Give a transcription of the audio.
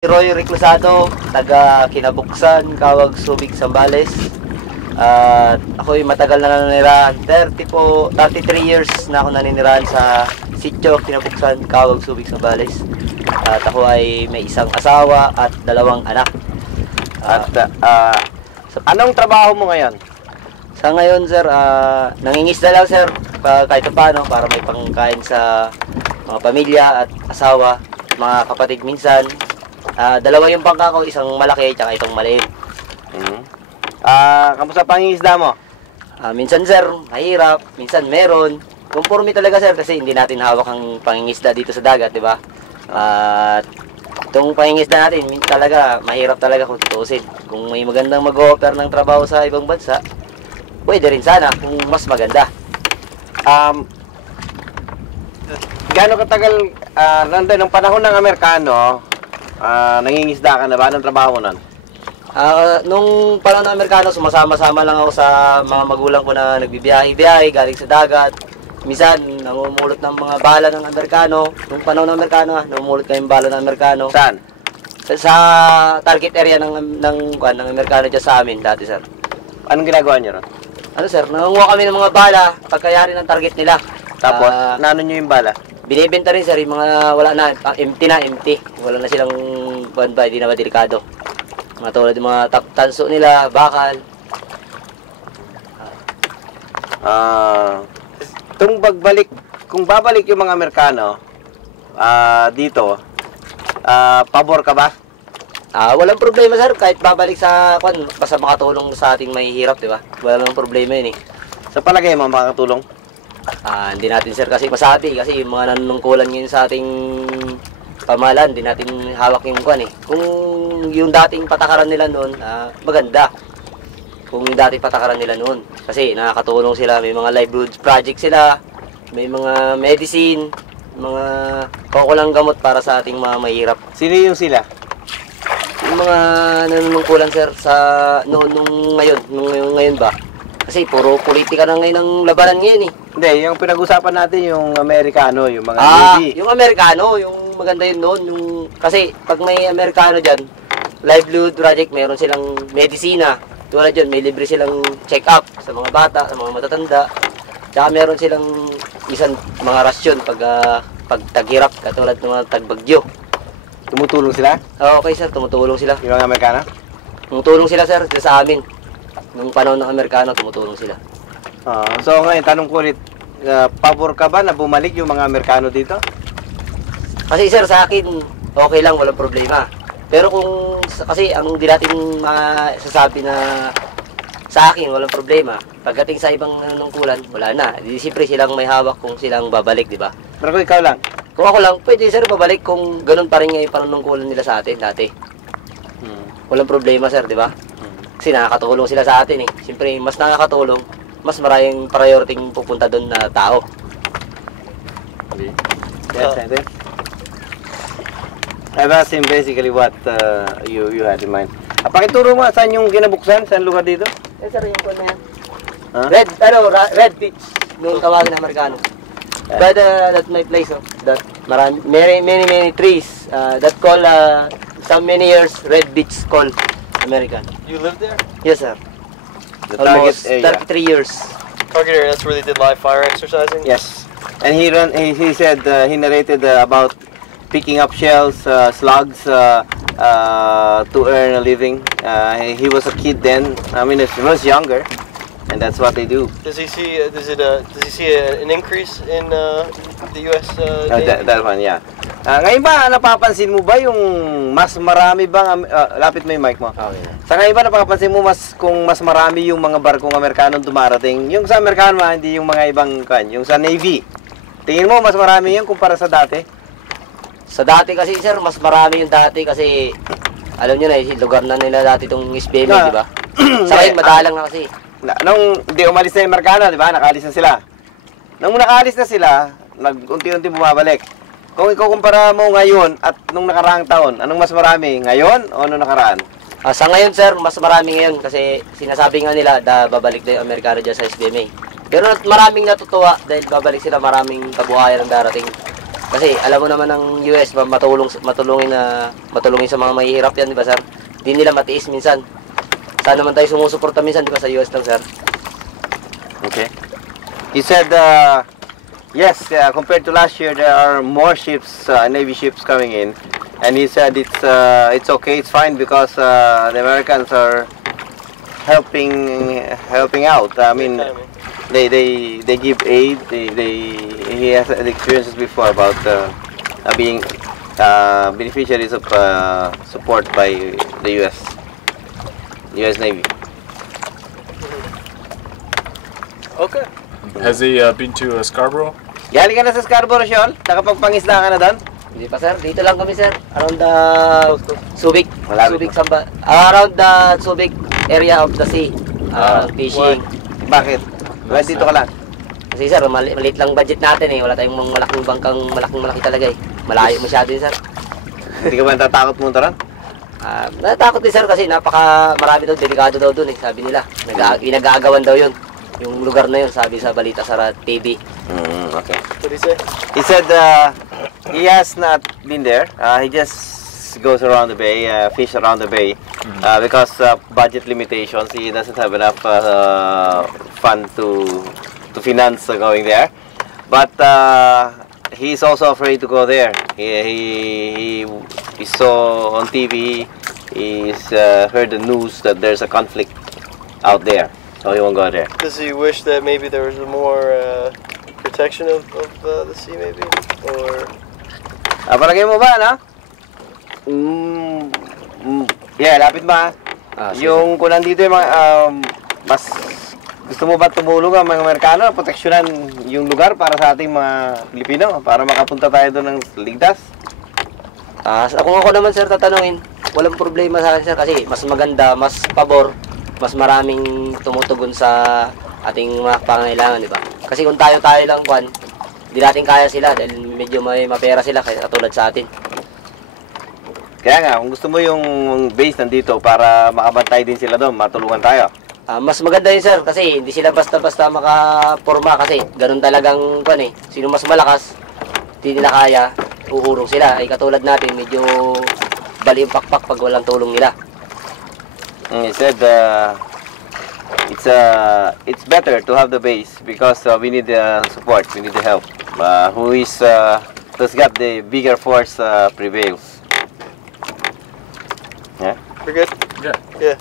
Roy Reclusado, taga Kinabuksan, Kawag, Subic, Zambales. At ako'y matagal na nanirahan. 33 years na ako naninirahan sa sitio Kinabuksan, Kawag, Subic, Zambales. At ako ay may isang asawa at 2 anak. Anong trabaho mo ngayon? Sa ngayon, sir, nangingisda lang, sir, kahit paano para may pangkain sa mga pamilya at asawa, mga kapatid minsan. 2 yung bangka ko, isang malaki at itong maliit. Kamusta pangingisda mo? Minsan, sir, mahirap, minsan meron. Conforme talaga, sir, kasi hindi natin hawak ang pangingisda dito sa dagat, di ba? At itong pangingisda natin, talaga, mahirap talaga kung tutusin. Kung may magandang mag-offer ng trabaho sa ibang bansa, pwede rin sana kung mas maganda. Gaano katagal, nung panahon ng Amerikano, nangingisda ka na ba? Anong trabaho mo nun? Nung panahon ng Amerikano, sumasama-sama lang ako sa mga magulang ko na nagbibiyahe-biyahe galing sa dagat. Minsan, namumulot ng mga bala ng Amerikano. Nung panahon ng Amerikano, namumulot kayong bala ng Amerikano. Saan? Sa target area ng Amerikano dyan sa amin dati, sir. Anong ginagawa nyo ron? Ano, sir, nangunguha kami ng mga bala pagkayari ng target nila. Tapos, naano nyo yung bala? Binibenta rin, sir, yung mga wala na, empty. Wala na silang hindi na delikado. Mga tulad yung mga tanso nila, bakal. Kung babalik yung mga Amerikano dito, pabor ka ba? Walang problema, sir, kahit babalik sa basta makatulong sa ating mahihirap, di ba? Wala namang problema yun, eh. Sa palagay mo, makakatulong? Hindi natin, sir, kasi masabi kasi yung mga nanunungkulan ngayon sa ating pamahalaan, hindi natin hawak yung Kung yung dating patakaran nila noon, maganda. Kung yung dating patakaran nila noon, kasi nakakatulong sila, may mga livelihood project sila, may mga medicine, mga kukulang gamot para sa ating mga mahirap. Sino yung sila? Yung mga nanunungkulan, sir, sa noon, nung ngayon ba? Kasi puro politika na ngayon ang labanan ngayon, eh. Hindi, yung pinag-usapan natin yung Amerikano, yung mga Navy. Yung Amerikano, yung maganda yun noon. Kasi pag may Amerikano dyan, livelihood project, mayroon silang medisina. Tulad dyan, may libre silang check-up sa mga bata, sa mga matatanda. Tsaka meron silang isang mga rasyon pag tag-hirap, katulad ng mga tagbagyo. Tumutulong sila? Okay, sir, tumutulong sila. Yung mga Amerikano? Tumutulong sila, sir, sa amin. Nung panahon ng Amerikano, tumutulong sila. So ngayon, tanong ko ulit, pabor ka ba na bumalik yung mga Amerikano dito? Kasi, sir, sa akin, okay lang, walang problema. Pero kasi ang di natin masasabi na sa akin, walang problema. Pagdating sa ibang nanunungkulan, wala na. Di siyempre silang may hawak kung silang babalik, di ba? Pero kung ikaw lang? Kung ako lang, pwede, sir, babalik kung ganun pa rin yung panunungkulan nila sa atin dati. Walang problema, sir, di ba? Kasi nakakatulong sila sa atin, eh. Siyempre, mas nakakatulong, mas maraming priority pupunta doon na tao. Yes, I've asked him basically what you had in mind. Pakituro mo, saan yung Kinabuksan? Saan lugar dito? Yes, sir, yung na yan. Red Beach, noong tawagin na Amerikano. But that's my place, that many trees that call some many years Red Beach call American. You lived there? Yes, sir. The target Almost area. 33 years. Target area, that's where they did live fire exercising? Yes. And he said, he narrated about picking up shells, slugs, to earn a living. He was a kid then. I mean, he was younger, and that's what they do. Does he see? Does he see an increase in the U.S. Navy? That one, yeah. Ngayon ba, napapansin mo ba yung mas marami bang, lapit mo yung mic mo. Okay. Sa ngayon ba, napapansin mo kung mas marami yung mga barkong Amerikanong dumarating? Yung sa Amerikano, hindi yung mga ibang yung sa Navy. Tingin mo, mas marami yun kumpara sa dati? Sa dati kasi, sir, mas marami yung dati kasi alam nyo na, lugar na nila dati itong SBM, di ba? Sa ngayon, madalang na kasi. Nung di umalis na yung Amerikano, di ba? Nakaalis na sila. Nung nakaalis na sila, nag-unti-unti bumabalik. Kung ikukumpara mo ngayon at nung nakaraang taon, anong mas marami? Ngayon o nung nakaraan? Sa ngayon, sir, mas marami ngayon kasi sinasabi nga nila na babalik na yung Amerikano dyan sa SBMA. Pero maraming natutuwa dahil babalik sila, maraming kabuhayan ang darating. Kasi alam mo naman ng US, matulungin sa mga mahihirap yan, di ba, sir? Di nila matiis minsan. Saan naman tayo sumusuporta minsan, di ba, sa US lang, sir? Okay. He said, yes, compared to last year, there are more ships, Navy ships coming in. And he said it's okay, it's fine because the Americans are helping out. I mean, they give aid. He has experiences before about being beneficiaries of support by the U.S. Navy. Okay. Has he been to Scarborough? Galing ka na sa Scarborough, Sean? Nakapagpangisda ka na doon? Hindi pa, sir. Dito lang kami, sir. Around the Subic. Malapit Subic, Samba. Around the Subic area of the sea. Fishing. Bakit? Bakit dito ka lang? Kasi, sir, maliit lang budget natin eh. Wala tayong mga malaking bangkang malaki talaga eh. Malayo masyado yun, sir. Hindi ka ba natatakot mo ron? Natakot din, sir, kasi marami daw, delikado daw dun eh. Sabi nila. Ginag-aagawan daw yun. Yung lugar na yun, sabi sa balita sa TV. Okay. What did he say? He said he has not been there. He just goes around the bay, fish around the bay, because budget limitations. He doesn't have enough fund to finance going there. But he's also afraid to go there. He saw on TV. He's heard the news that there's a conflict out there, so he won't go there. Does he wish that maybe there was more protection of the sea, maybe? Or Palagay mo ba, no? Yeah, lapit ba? Yung kung nandito yung mga, mas gusto mo ba tumulong ang mga Amerikano, proteksyonan yung lugar para sa ating mga Pilipino, para makapunta tayo doon ng ligtas? Kung ako naman, sir, tatanungin, walang problema sa akin, sir, kasi mas maganda, mas pabor, mas maraming tumutugon sa ating mga pangangailangan, di ba? Kasi kung tayo lang, hindi natin kaya sila dahil medyo may mapera sila kaya katulad sa atin. Kaya nga, kung gusto mo yung base nandito para makabantay din sila doon, matulungan tayo. Mas maganda yun, sir, kasi hindi sila basta-basta makaporma kasi ganun talagang sino mas malakas, hindi nila kaya, uurong sila. Ay katulad natin, medyo bali yung pakpak pag walang tulong nila. He said it's better to have the base because we need the support, we need the help. Who's got the bigger force prevails. Yeah. we're good? Yeah. Yeah.